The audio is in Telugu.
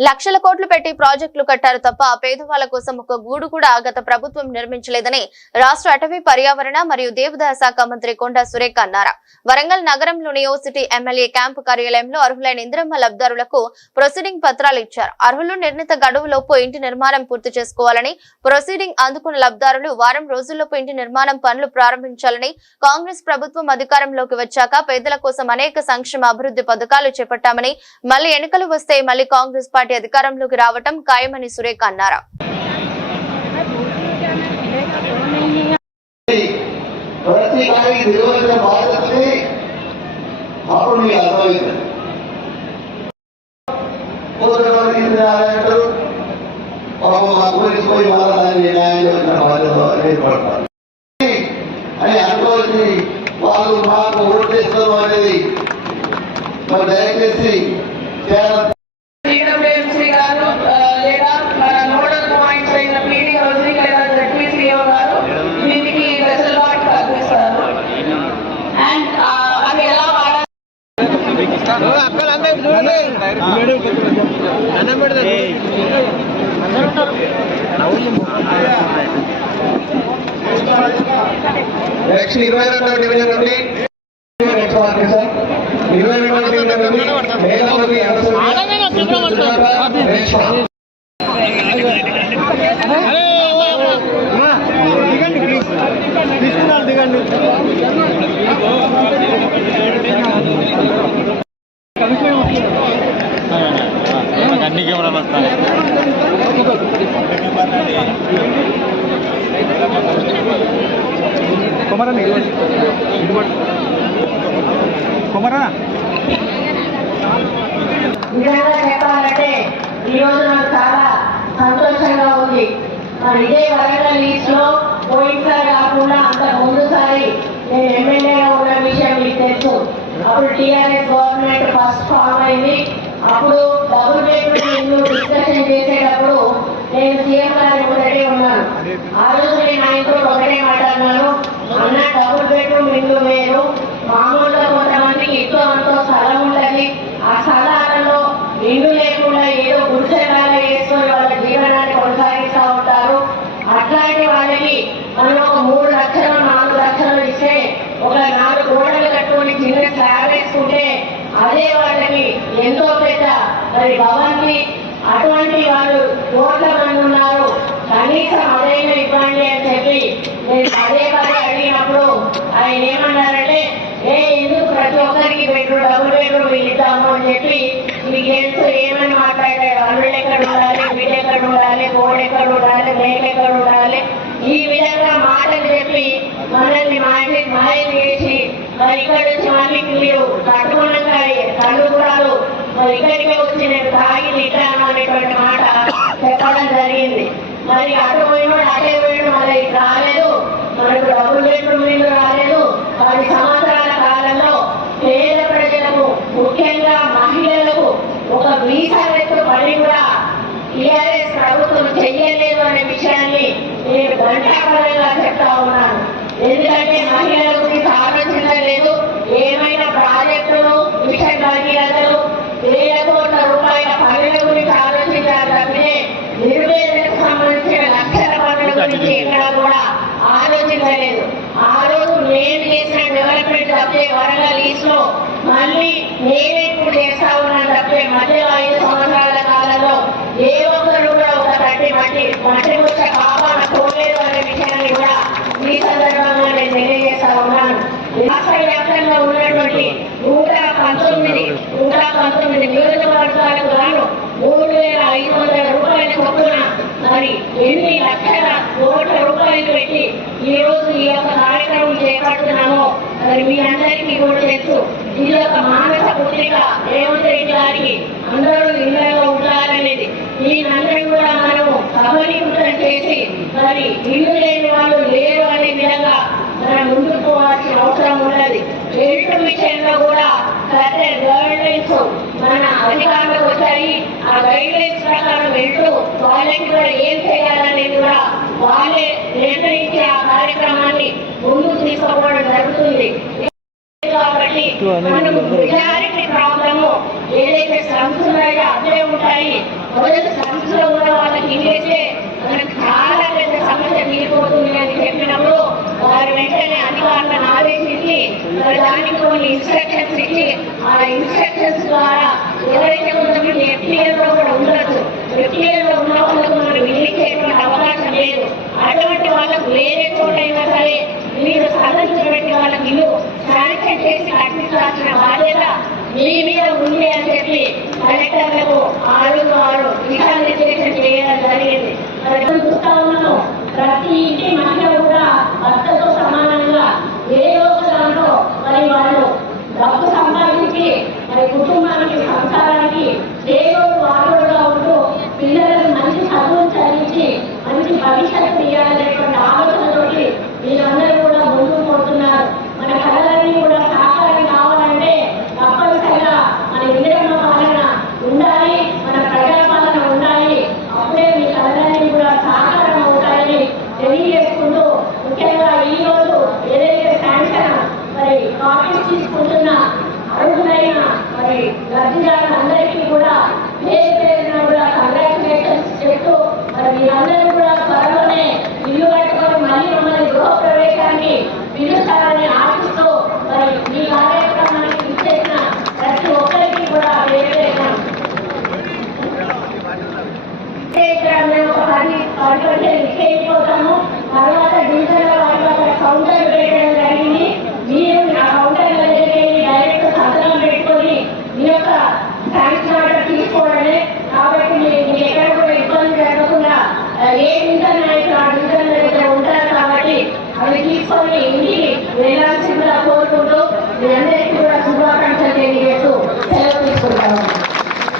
లక్షల కోట్లు పెట్టి ప్రాజెక్టులు కట్టారు తప్ప పేదవాళ్ళ కోసం ఒక గూడు కూడా గత ప్రభుత్వం నిర్మించలేదని రాష్ట్ర అటవీ పర్యావరణ మరియు దేవదాయ శాఖ మంత్రి కొండా సురేఖ అన్నారు. వరంగల్ నగరంలోని ఓ సిటీ ఎమ్మెల్యే క్యాంపు కార్యాలయంలో అర్హులైన ఇంద్రమ్మ లబ్దారులకు ప్రొసీడింగ్ పత్రాలు ఇచ్చారు. అర్హులు నిర్ణీత గడువులోపు ఇంటి నిర్మాణం పూర్తి చేసుకోవాలని ప్రొసీడింగ్ అందుకున్న లబ్దారులు వారం రోజుల్లోపు ఇంటి నిర్మాణం పనులు ప్రారంభించాలని కాంగ్రెస్ ప్రభుత్వం అధికారంలోకి వచ్చాక పేదల కోసం అనేక సంక్షేమ అభివృద్ధి పథకాలు చేపట్టామని మళ్ళీ ఎన్నికలు వస్తే మళ్ళీ కాంగ్రెస్ పార్టీ అధికారంలోకి రావటం ఖాయమని సురేఖ అన్నారు? అని అనుకోవాల్సి వాళ్ళు మాకు ఓటేస్తారు అనేది మరి దయచేసి నెక్స్ట్ ఇరవై రెండవ డివిజన్ నుండి. ఇరవై రెండవ డివిజన్ నుండి మేధావి నెక్స్ట్ అన్ని కెమెరాలు వస్తాయి. కుమరన్న కుమరన్న నిజంగా చెప్పాలంటే ఈ రోజు నాకు చాలా సంతోషంగా ఉంది. మరి ఇదే వరంగల్ లీస్ట్లో పోయినసారి కాకుండా అంత ముందుసారి నేను ఎమ్మెల్యేగా ఉన్న విషయం మీకు తెలుసు. అప్పుడు టీఆర్ఎస్ గవర్నమెంట్ ఫస్ట్ ఫామ్ అయింది. అప్పుడు డబుల్ బెడ్రూమ్ డిస్కషన్ చేసేటప్పుడు నేను సీఎం గారు ఒకటే ఉన్నాను ఆ రోజు నేను ఆయనతో ఒకటే మాట్లాడినాను. అన్న డబుల్ బెడ్రూమ్ ఇల్లు వేరు. మామూలు పెద్ద మరి భవంతి అటువంటి వాళ్ళు కోట్ల మంది ఉన్నారు. కనీసం అదైనా ఇవ్వండి అని చెప్పి నేను పదే పదే అడిగినప్పుడు ఆయన ఏమన్నారంటే ఏ ఎందుకు ప్రతి ఒక్కరికి బెడ్రూమ్ డబుల్ బెడ్రూమ్ ఇద్దాము అని చెప్పి మీకు తెలుసు ఏమని మాట్లాడారు? అల్లుడు ఎక్కడ ఉండాలి వీడు ఎక్కడ ఉండాలి గోడ ఎక్కడ ఉండాలి మేక ఎక్కడ ఉండాలి? ఈ విధంగా మాటలు చెప్పి మనల్ని మాయ మాయ చేసి మరి ఇక్కడ నుంచి మళ్ళీ కట్టుకున్నాక కళ్ళు కూడా ఇక్కడికి వచ్చి నేను తాగి తిట్టాను అనేటువంటి మాట చెప్పడం జరిగింది. మరి అటు పోయినాడు అటే పోయినాడు మరి రాలేదు. మనకు డబ్బులు బెడ్రూమ్ ఇల్లు రాలేదు. పది సంవత్సరాల కాలంలో పేద ప్రజలకు ముఖ్యంగా మహిళలకు ఒక వీసా వ్యక్తి పని కూడా టీఆర్ఎస్ ప్రభుత్వం చెయ్యలేదు అనే విషయాన్ని నేను ఘంటాపరంగా చెప్తా ఉన్నాను. ఎందుకంటే మహిళల గురించి ఆలోచించలేదు ఏమైనా ప్రాజెక్టులు మిషన్ భగీరథలు వేల కోట్ల రూపాయల పనుల గురించి ఆలోచించారు తప్పితే నిరుపేదలకు సంబంధించిన లక్షల పనుల గురించి ఎక్కడా కూడా ఆలోచించలేదు. ఆ రోజు నేను చేసిన డెవలప్మెంట్ తప్పితే వరంగల్ ఈస్లో మరి ఎన్ని లక్షల కోట్ల రూపాయలు పెట్టి ఈ రోజు ఈ యొక్క కార్యక్రమం చేపడుతున్నామో మరి మీ అందరికీ కూడా తెలుసు. ఇది ఒక మానస పుత్రిక రేవంత్ రెడ్డి గారికి అందరూ ఇళ్ళలో ఉండాలనేది. దీనందరం కూడా మనము సబలీకృతం చేసి మరి ఇల్లు లేని వాళ్ళు లేరు అనే విధంగా మనం ముందుకు పోవాల్సిన అవసరం ఉన్నది. ఎల్టు విషయంలో కూడా సరే గైడ్ మన అధికారులు వచ్చాయి. ఆ గైడ్ లైన్స్ ప్రకారం వెళ్తూ వాళ్ళకి కూడా ఏం చేయాలనేది కూడా వాళ్ళే నిర్ణయించే ఆ కార్యక్రమాన్ని ముందు తీసుకోవడం జరుగుతుంది. మెజారిటీ ప్రాబ్లము ఏదైతే సంస్థలు అదే ఉంటాయి మొదటి సంస్థలో ఉన్న వాళ్ళకి ఇంగ్లీషే మనకు దానికి కొన్ని ఇన్స్ట్రక్షన్స్ ఇచ్చి ఆ ఇన్స్ట్రక్షన్స్ ద్వారా ఎవరైతే కొంతమంది ఎఫ్టీఎల్లో కూడా ఉండొచ్చు. ఎఫ్టీఎల్లో ఉన్న వాళ్ళకు మనం విల్లి చేయటువంటి అవకాశం లేదు. అటువంటి వాళ్ళకు వేరే చోటైనా సరే మీరు సంబంధించినటువంటి వాళ్ళకి ఇల్లు శాంక్షన్ చేసి కట్టించాల్సిన బాధ్యత మీ మీద ఉంది అని చెప్పి కలెక్టర్లకు ఆరు రోజు వారు దిశానిర్దేశం చేయడం జరిగింది. ప్రతి ఇంటి మహిళ కూడా భర్త everybody తీసుకుంటున్న అర్హులైన మరి లబ్ధిదారులందరికీ కూడా పేరు పేరున కూడా కంగ్రాచులేషన్స్ చెప్తూ మరి మీరందరూ కూడా త్వరలోనే